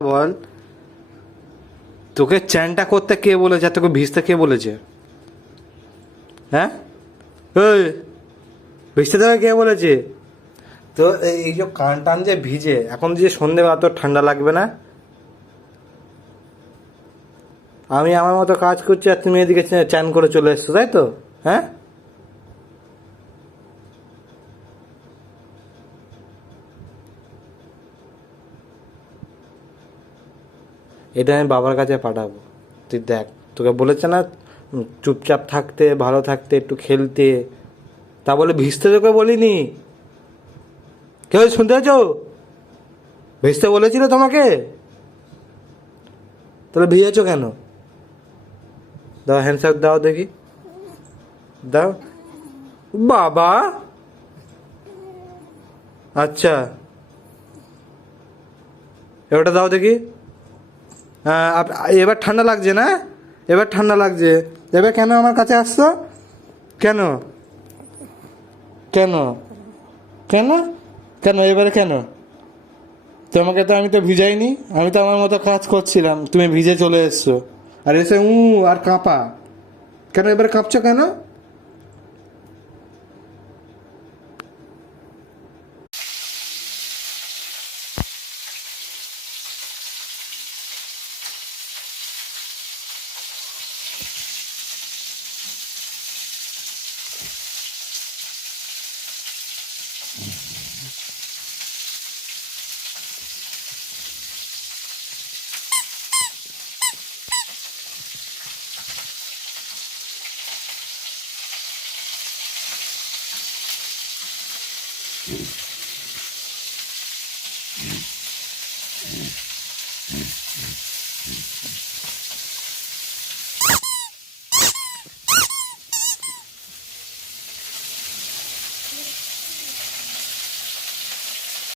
বল, তোকে চ্যানটা করতে কে বলেছে আর তোকে ভিজতে কে বলেছে? হ্যাঁ, ওই ভিজতে তোকে কে বলেছে? তো এই যে কান টান যে ভিজে, এখন যে সন্ধেবেলা তোর ঠান্ডা লাগবে না? আমি আমার মতো কাজ করছি আর তুমি এদিকে চ্যান করে চলে এসছো, তাই তো? হ্যাঁ, এটা আমি বাবার কাছে পাঠাবো। তুই দেখ, তোকে বলেছে না চুপচাপ থাকতে, ভালো থাকতে, একটু খেলতে, তা বলে ভিজতে তোকে বলিনি। কেউ শুনতে পাচ্ছ? ভিজতে বলেছিল তোমাকে? তাহলে ভিজেছো কেন? দাও হ্যান্ডসাপ দাও দেখি, দাও। বাবা, আচ্ছা, এবারটা দাও দেখি। হ্যাঁ, এবার ঠান্ডা লাগছে না? এবার ঠান্ডা লাগছে। এবার কেন আমার কাছে আসছো? কেন? কেন? কেন? কেন এবারে কেন? তোমাকে তো আমি তো ভিজাইনি, আমি তো আমার মতো কাজ করছিলাম, তুমি ভিজে চলে এসছো। আর এসে আর কাঁপা কেন? এবারে কাঁপছো কেন?